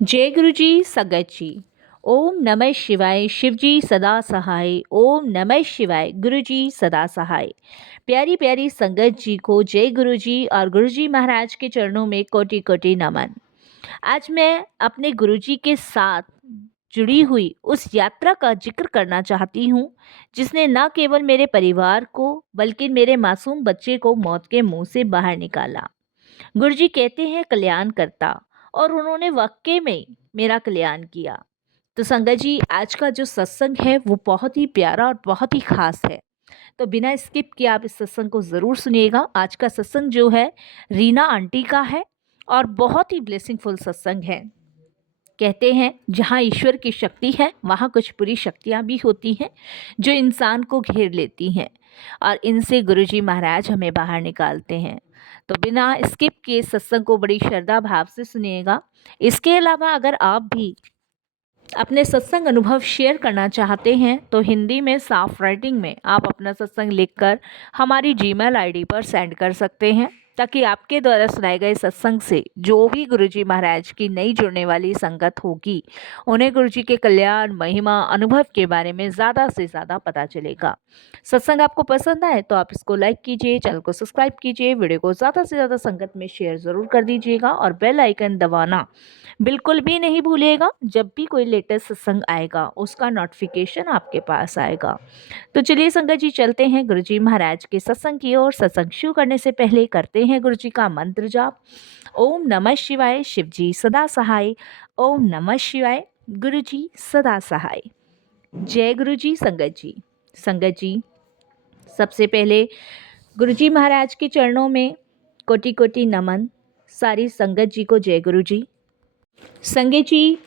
जय गुरु जी संगत जी। ओम नमः शिवाय। शिव जी सदा सहाय। ओम नमः शिवाय। गुरु जी सदा सहाय। प्यारी प्यारी संगत जी को जय गुरु जी और गुरु जी महाराज के चरणों में कोटि कोटि नमन। आज मैं अपने गुरु जी के साथ जुड़ी हुई उस यात्रा का जिक्र करना चाहती हूँ जिसने न केवल मेरे परिवार को बल्कि मेरे मासूम बच्चे को मौत के मुंह से बाहर निकाला। गुरुजी कहते हैं कल्याण करता, और उन्होंने वाकई में मेरा कल्याण किया। तो संगत जी, आज का जो सत्संग है वो बहुत ही प्यारा और बहुत ही खास है। तो बिना स्किप किए आप इस सत्संग को ज़रूर सुनिएगा। आज का सत्संग जो है रीना आंटी का है और बहुत ही ब्लेसिंगफुल सत्संग है। कहते हैं जहाँ ईश्वर की शक्ति है वहाँ कुछ बुरी शक्तियाँ भी होती हैं जो इंसान को घेर लेती हैं, और इनसे गुरुजी महाराज हमें बाहर निकालते हैं। तो बिना स्किप किए सत्संग को बड़ी श्रद्धा भाव से सुनिएगा। इसके अलावा अगर आप भी अपने सत्संग अनुभव शेयर करना चाहते हैं तो हिंदी में साफ राइटिंग में आप अपना सत्संग लिखकर हमारी जीमेल आईडी पर सेंड कर सकते हैं, ताकि आपके द्वारा सुनाए गए सत्संग से जो भी गुरुजी महाराज की नई जुड़ने वाली संगत होगी उन्हें गुरुजी के कल्याण महिमा अनुभव के बारे में ज़्यादा से ज़्यादा पता चलेगा। सत्संग आपको पसंद आए तो आप इसको लाइक कीजिए, चैनल को सब्सक्राइब कीजिए, वीडियो को ज़्यादा से ज़्यादा संगत में शेयर ज़रूर कर दीजिएगा और बेल आइकन दबाना बिल्कुल भी नहीं भूलिएगा। जब भी कोई लेटेस्ट सत्संग आएगा उसका नोटिफिकेशन आपके पास आएगा। तो चलिए संगत जी, चलते हैं गुरुजी महाराज के सत्संग की ओर। सत्संग शुरू करने से पहले करते हैं गुरुजी का मंत्र जाप। ओम नमः शिवाय। शिव जी सदा सहाय। ओम नमः शिवाय। गुरुजी सदा सहाय। जय गुरुजी संगत जी। संगत जी, सबसे पहले गुरुजी महाराज के चरणों में कोटि कोटि नमन। सारी संगत जी को जय गुरु जी। संगत जी,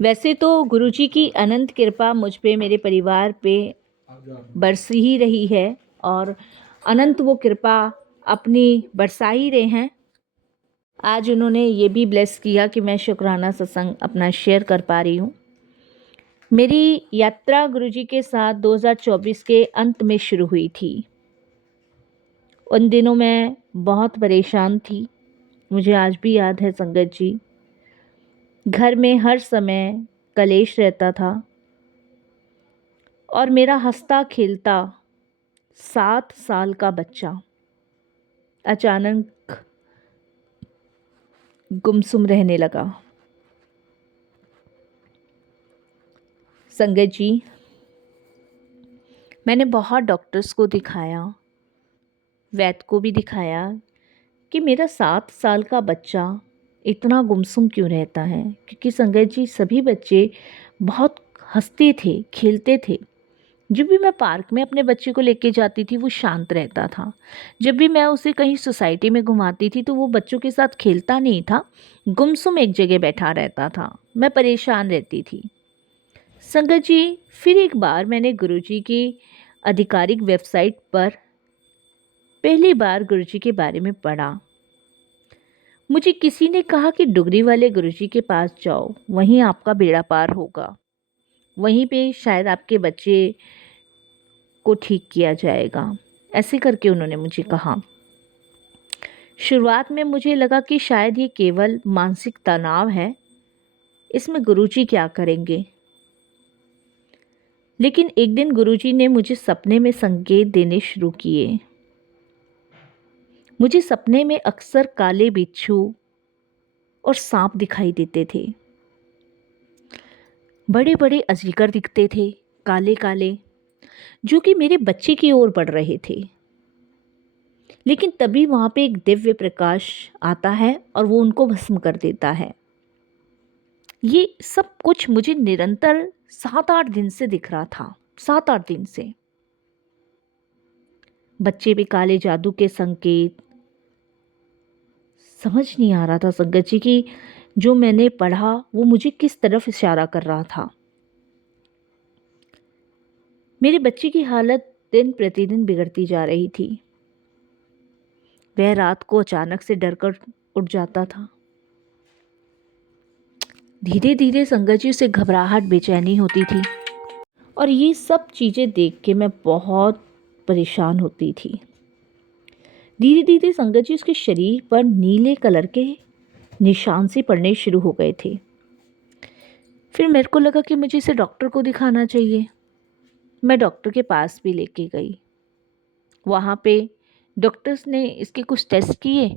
वैसे तो गुरुजी की अनंत कृपा मुझ पे, मेरे परिवार पे बरस ही रही है और अनंत वो कृपा अपनी बरसा ही रहे हैं। आज उन्होंने ये भी ब्लेस किया कि मैं शुक्राना सत्संग अपना शेयर कर पा रही हूँ। मेरी यात्रा गुरुजी के साथ 2024 के अंत में शुरू हुई थी। उन दिनों मैं बहुत परेशान थी, मुझे आज भी याद है संगत जी। घर में हर समय कलेश रहता था और मेरा हंसता खेलता 7 साल का बच्चा अचानक गुमसुम रहने लगा। संगत जी, मैंने बहुत डॉक्टर्स को दिखाया, वैद्य को भी दिखाया कि मेरा 7 साल का बच्चा इतना गुमसुम क्यों रहता है। क्योंकि संगत जी, सभी बच्चे बहुत हंसते थे, खेलते थे। जब भी मैं पार्क में अपने बच्चे को लेके जाती थी वो शांत रहता था। जब भी मैं उसे कहीं सोसाइटी में घुमाती थी तो वो बच्चों के साथ खेलता नहीं था, गुमसुम एक जगह बैठा रहता था। मैं परेशान रहती थी। संगत जी, फिर एक बार मैंने गुरुजी की आधिकारिक वेबसाइट पर पहली बार गुरुजी के बारे में पढ़ा। मुझे किसी ने कहा कि डुगरी वाले गुरुजी के पास जाओ, वहीं आपका बेड़ा पार होगा, वहीं पे शायद आपके बच्चे को ठीक किया जाएगा। ऐसे करके उन्होंने मुझे कहा। शुरुआत में मुझे लगा कि शायद ये केवल मानसिक तनाव है, इसमें गुरुजी क्या करेंगे। लेकिन एक दिन गुरुजी ने मुझे सपने में संकेत देने शुरू किए। मुझे सपने में अक्सर काले बिच्छू और सांप दिखाई देते थे। बड़े बड़े अजगर दिखते थे, काले काले, जो कि मेरे बच्चे की ओर बढ़ रहे थे। लेकिन तभी वहाँ पे एक दिव्य प्रकाश आता है और वो उनको भस्म कर देता है। ये सब कुछ मुझे निरंतर 7-8 दिन से दिख रहा था। 7-8 दिन से बच्चे पे काले जादू के संकेत। समझ नहीं आ रहा था संगत जी कि जो मैंने पढ़ा वो मुझे किस तरफ इशारा कर रहा था। मेरे बच्चे की हालत दिन प्रतिदिन बिगड़ती जा रही थी। वह रात को अचानक से डरकर उठ जाता था। धीरे धीरे संगत जी उसे घबराहट, बेचैनी होती थी और ये सब चीज़ें देख के मैं बहुत परेशान होती थी। धीरे धीरे संगत जी उसके शरीर पर नीले कलर के निशान से पड़ने शुरू हो गए थे। फिर मेरे को लगा कि मुझे इसे डॉक्टर को दिखाना चाहिए। मैं डॉक्टर के पास भी लेके गई। वहाँ पे डॉक्टर्स ने इसके कुछ टेस्ट किए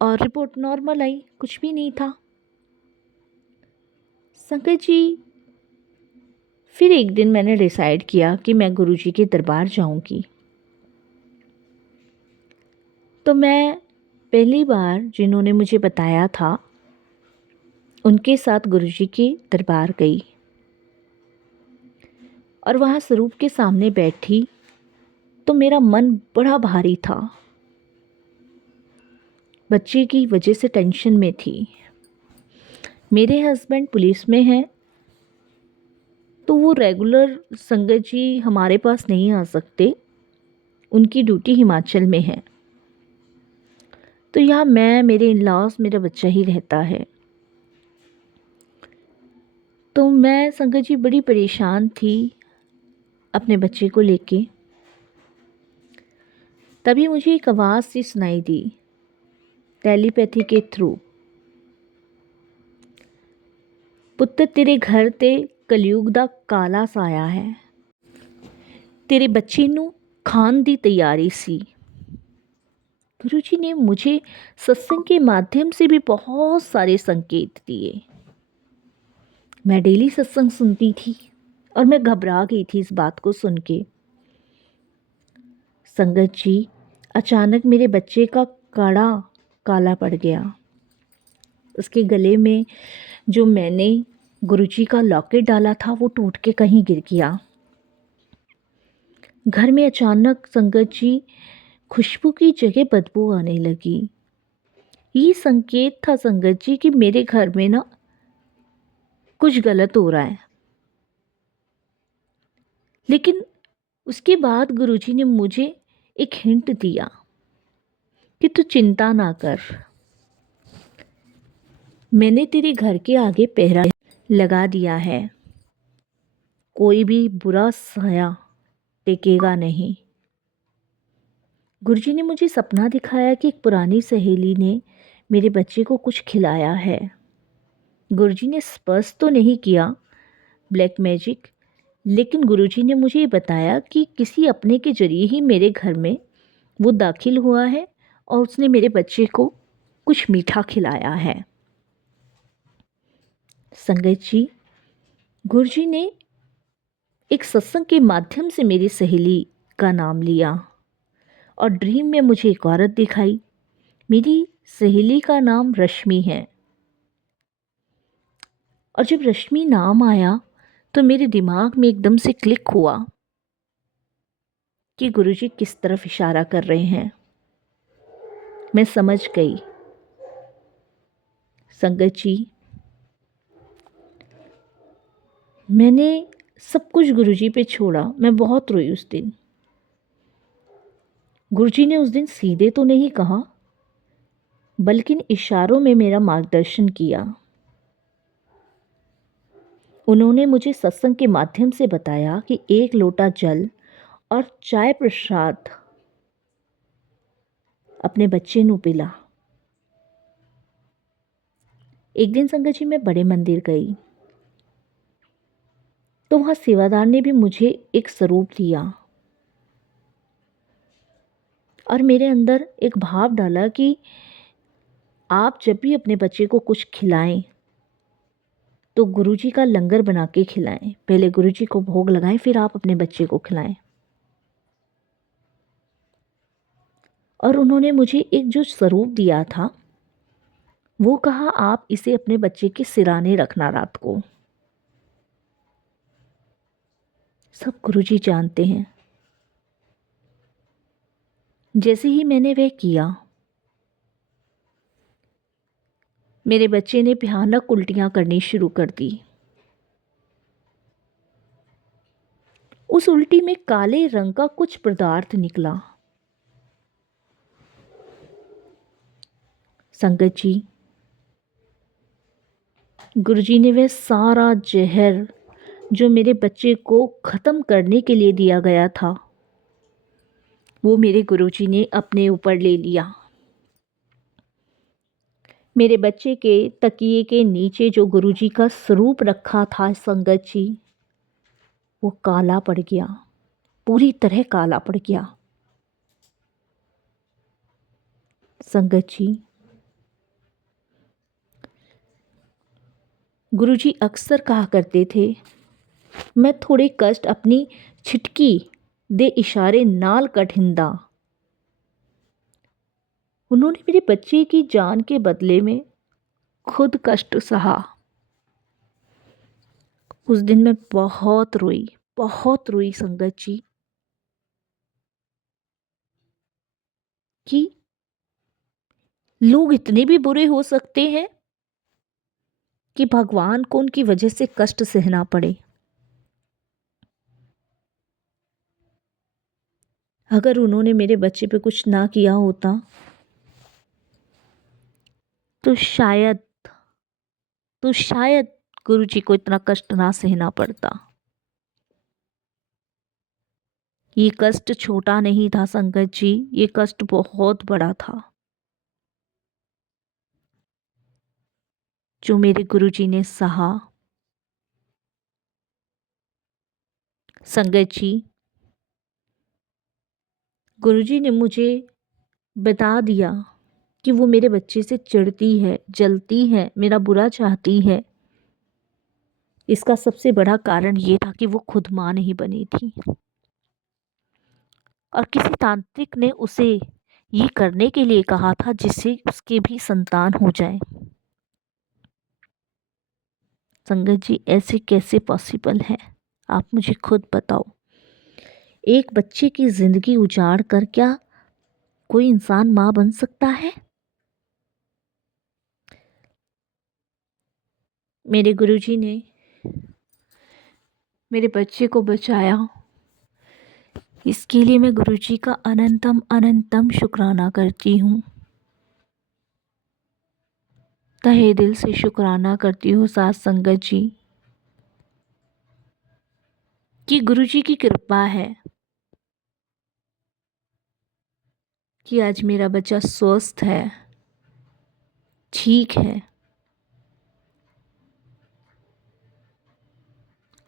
और रिपोर्ट नॉर्मल आई, कुछ भी नहीं था। संकट जी, फिर एक दिन मैंने डिसाइड किया कि मैं गुरुजी के दरबार जाऊंगी। तो मैं पहली बार जिन्होंने मुझे बताया था उनके साथ गुरुजी के दरबार गई और वहाँ स्वरूप के सामने बैठी तो मेरा मन बड़ा भारी था। बच्चे की वजह से टेंशन में थी। मेरे हस्बैंड पुलिस में हैं, तो वो रेगुलर संगत जी हमारे पास नहीं आ सकते, उनकी ड्यूटी हिमाचल में है। तो यहाँ मैं, मेरे इन लॉज, मेरा बच्चा ही रहता है। तो मैं संगत जी बड़ी परेशान थी अपने बच्चे को लेके। तभी मुझे एक आवाज़ सी सुनाई दी टेलीपैथी के थ्रू, पुत्र तेरे घर ते कलयुग दा काला साया है, तेरे बच्चे नू खान दी तैयारी सी। गुरुजी ने मुझे सत्संग के माध्यम से भी बहुत सारे संकेत दिए। मैं डेली सत्संग सुनती थी और मैं घबरा गई थी इस बात को सुन के। संगत जी, अचानक मेरे बच्चे का कड़ा काला पड़ गया। उसके गले में जो मैंने गुरुजी का लॉकेट डाला था वो टूट के कहीं गिर गया। घर में अचानक संगत जी खुशबू की जगह बदबू आने लगी। ये संकेत था संगत जी कि मेरे घर में ना कुछ गलत हो रहा है। लेकिन उसके बाद गुरुजी ने मुझे एक हिंट दिया कि तू चिंता ना कर, मैंने तेरे घर के आगे पहरा लगा दिया है, कोई भी बुरा साया टेकेगा नहीं। गुरुजी ने मुझे सपना दिखाया कि एक पुरानी सहेली ने मेरे बच्चे को कुछ खिलाया है। गुरुजी ने स्पष्ट तो नहीं किया ब्लैक मैजिक, लेकिन गुरुजी ने मुझे ये बताया कि किसी अपने के जरिए ही मेरे घर में वो दाखिल हुआ है और उसने मेरे बच्चे को कुछ मीठा खिलाया है। संगत जी, गुरुजी ने एक सत्संग के माध्यम से मेरी सहेली का नाम लिया और ड्रीम में मुझे एक औरत दिखाई। मेरी सहेली का नाम रश्मि है और जब रश्मि नाम आया तो मेरे दिमाग में एकदम से क्लिक हुआ कि गुरुजी किस तरफ इशारा कर रहे हैं। मैं समझ गई। संगत जी, मैंने सब कुछ गुरुजी पे छोड़ा। मैं बहुत रोई उस दिन। गुरुजी ने उस दिन सीधे तो नहीं कहा, बल्कि इशारों में मेरा मार्गदर्शन किया। उन्होंने मुझे सत्संग के माध्यम से बताया कि एक लोटा जल और चाय प्रसाद अपने बच्चे नू पिला। एक दिन संगत जी मैं बड़े मंदिर गई तो वहाँ सेवादार ने भी मुझे एक स्वरूप दिया और मेरे अंदर एक भाव डाला कि आप जब भी अपने बच्चे को कुछ खिलाएं तो गुरुजी का लंगर बना के खिलाएं। पहले गुरुजी को भोग लगाएं, फिर आप अपने बच्चे को खिलाएं। और उन्होंने मुझे एक जो स्वरूप दिया था वो कहा, आप इसे अपने बच्चे के सिराने रखना रात को। सब गुरुजी जानते हैं। जैसे ही मैंने वह किया, मेरे बच्चे ने भयानक उल्टियां करनी शुरू कर दी। उस उल्टी में काले रंग का कुछ पदार्थ निकला। संगत जी, गुरुजी ने वह सारा जहर जो मेरे बच्चे को ख़त्म करने के लिए दिया गया था वो मेरे गुरुजी ने अपने ऊपर ले लिया। मेरे बच्चे के तकिए के नीचे जो गुरुजी का स्वरूप रखा था संगत जी, वो काला पड़ गया, पूरी तरह काला पड़ गया। संगत जी, गुरुजी अक्सर कहा करते थे, मैं थोड़े कष्ट अपनी छिटकी दे इशारे नाल कठिंदा। उन्होंने मेरे बच्चे की जान के बदले में खुद कष्ट सहा। उस दिन मैं बहुत रोई संगत जी, कि लोग इतने भी बुरे हो सकते हैं कि भगवान को उनकी वजह से कष्ट सहना पड़े। अगर उन्होंने मेरे बच्चे पे कुछ ना किया होता तो शायद गुरुजी को इतना कष्ट ना सहना पड़ता। ये कष्ट छोटा नहीं था संगत जी, ये कष्ट बहुत बड़ा था जो मेरे गुरुजी ने सहा। संगत जी, गुरुजी ने मुझे बता दिया कि वो मेरे बच्चे से चिढ़ती है, जलती है, मेरा बुरा चाहती है। इसका सबसे बड़ा कारण ये था कि वो खुद माँ नहीं बनी थी और किसी तांत्रिक ने उसे ये करने के लिए कहा था जिससे उसके भी संतान हो जाए। संगत जी, ऐसे कैसे पॉसिबल है, आप मुझे खुद बताओ। एक बच्चे की जिंदगी उजाड़ कर क्या कोई इंसान माँ बन सकता है? मेरे गुरुजी ने मेरे बच्चे को बचाया, इसके लिए मैं गुरुजी का अनंतम अनंतम शुक्राना करती हूँ। तहे दिल से शुक्राना करती हूँ साथ संगत जी कि गुरुजी की कृपा है कि आज मेरा बच्चा स्वस्थ है, ठीक है,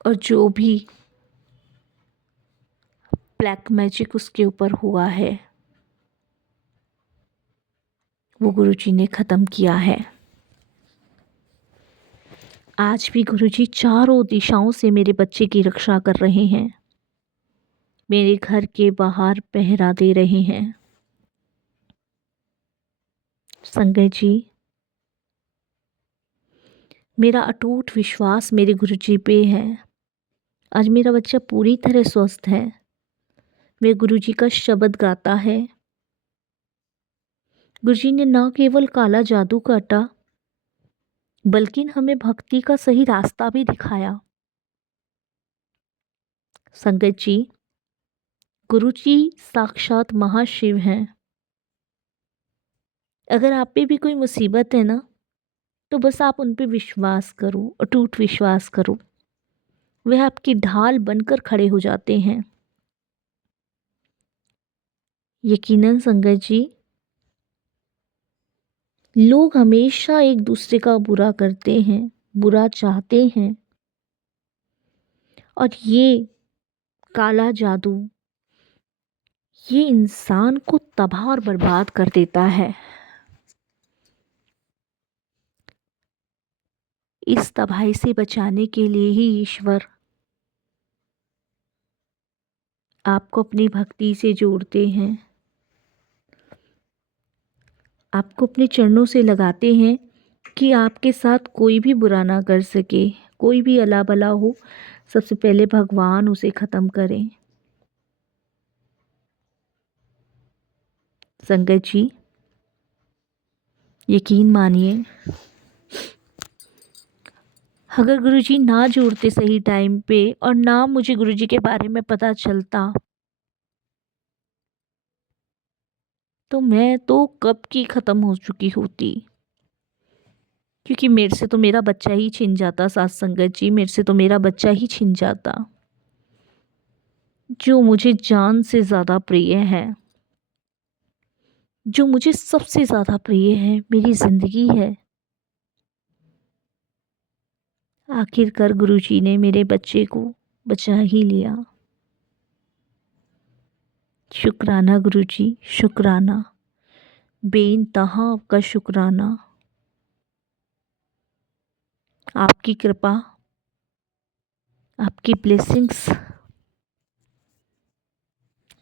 और जो भी ब्लैक मैजिक उसके ऊपर हुआ है वो गुरुजी ने ख़त्म किया है। आज भी गुरुजी चारों दिशाओं से मेरे बच्चे की रक्षा कर रहे हैं, मेरे घर के बाहर पहरा दे रहे हैं। संगत जी, मेरा अटूट विश्वास मेरे गुरुजी पे है। आज मेरा बच्चा पूरी तरह स्वस्थ है, वे गुरुजी का शब्द गाता है। गुरुजी ने न केवल काला जादू काटा बल्कि हमें भक्ति का सही रास्ता भी दिखाया। संगत जी, गुरुजी साक्षात महाशिव हैं। अगर आप पे भी कोई मुसीबत है ना, तो बस आप उन पे विश्वास करो, अटूट विश्वास करो, वह आपकी ढाल बनकर खड़े हो जाते हैं। यकीनन संगत जी, लोग हमेशा एक दूसरे का बुरा करते हैं, बुरा चाहते हैं, और ये काला जादू ये इंसान को तबाह और बर्बाद कर देता है। इस तबाही से बचाने के लिए ही ईश्वर आपको अपनी भक्ति से जोड़ते हैं, आपको अपने चरणों से लगाते हैं कि आपके साथ कोई भी बुरा ना कर सके, कोई भी अला भला हो, सबसे पहले भगवान उसे ख़त्म करें। संगत जी, यकीन मानिए, अगर गुरुजी ना जोड़ते सही टाइम पे और ना मुझे गुरुजी के बारे में पता चलता तो मैं तो कब की ख़त्म हो चुकी होती, क्योंकि मेरे से तो मेरा बच्चा ही छिन जाता। साथ संगत जी, मेरे से तो मेरा बच्चा ही छिन जाता जो मुझे जान से ज़्यादा प्रिय है, जो मुझे सबसे ज़्यादा प्रिय है, मेरी ज़िंदगी है। आखिरकार गुरुजी ने मेरे बच्चे को बचा ही लिया। शुक्राना गुरुजी, शुक्राना, बेइंतहा आपका शुक्राना। आपकी कृपा, आपकी ब्लेसिंग्स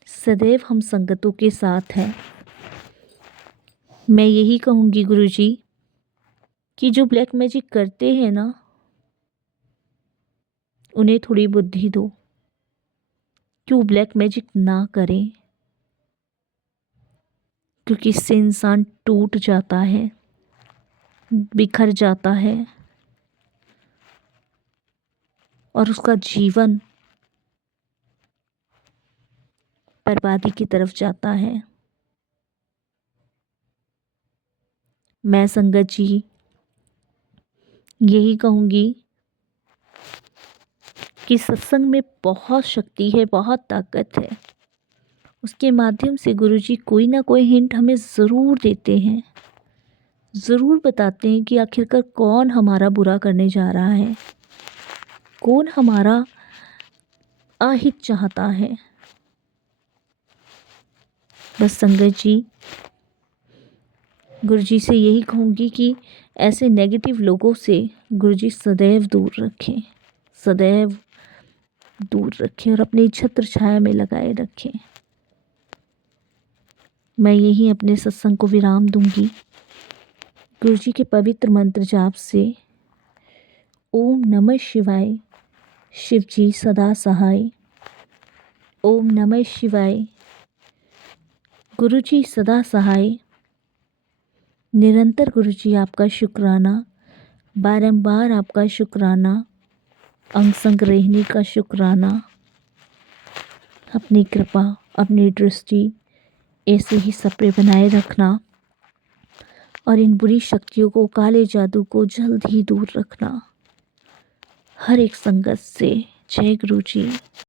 सदैव हम संगतों के साथ है। मैं यही कहूँगी गुरुजी कि जो ब्लैक मैजिक करते हैं ना, उन्हें थोड़ी बुद्धि दो कि वो ब्लैक मैजिक ना करें, क्योंकि इससे इंसान टूट जाता है, बिखर जाता है और उसका जीवन बर्बादी की तरफ जाता है। मैं संगत जी यही कहूँगी कि सत्संग में बहुत शक्ति है, बहुत ताकत है। उसके माध्यम से गुरुजी कोई ना कोई हिंट हमें ज़रूर देते हैं, ज़रूर बताते हैं कि आखिरकार कौन हमारा बुरा करने जा रहा है, कौन हमारा अहित चाहता है। बस संगत जी गुरुजी से यही कहूँगी कि ऐसे नेगेटिव लोगों से गुरुजी सदैव दूर रखें, सदैव दूर रखें और अपनी छत्र छाया में लगाए रखें। मैं यही अपने सत्संग को विराम दूंगी गुरुजी के पवित्र मंत्र जाप से। ओम नमः शिवाय, शिवजी सदा सहाय। ओम नमः शिवाय, गुरुजी सदा सहाय। निरंतर गुरुजी आपका शुक्राना, बारंबार आपका शुक्राना, अंग संग रहने का शुक्राना। अपनी कृपा, अपनी दृष्टि ऐसे ही सब पे बनाए रखना और इन बुरी शक्तियों को, काले जादू को जल्द ही दूर रखना हर एक संगत से। जय गुरुजी।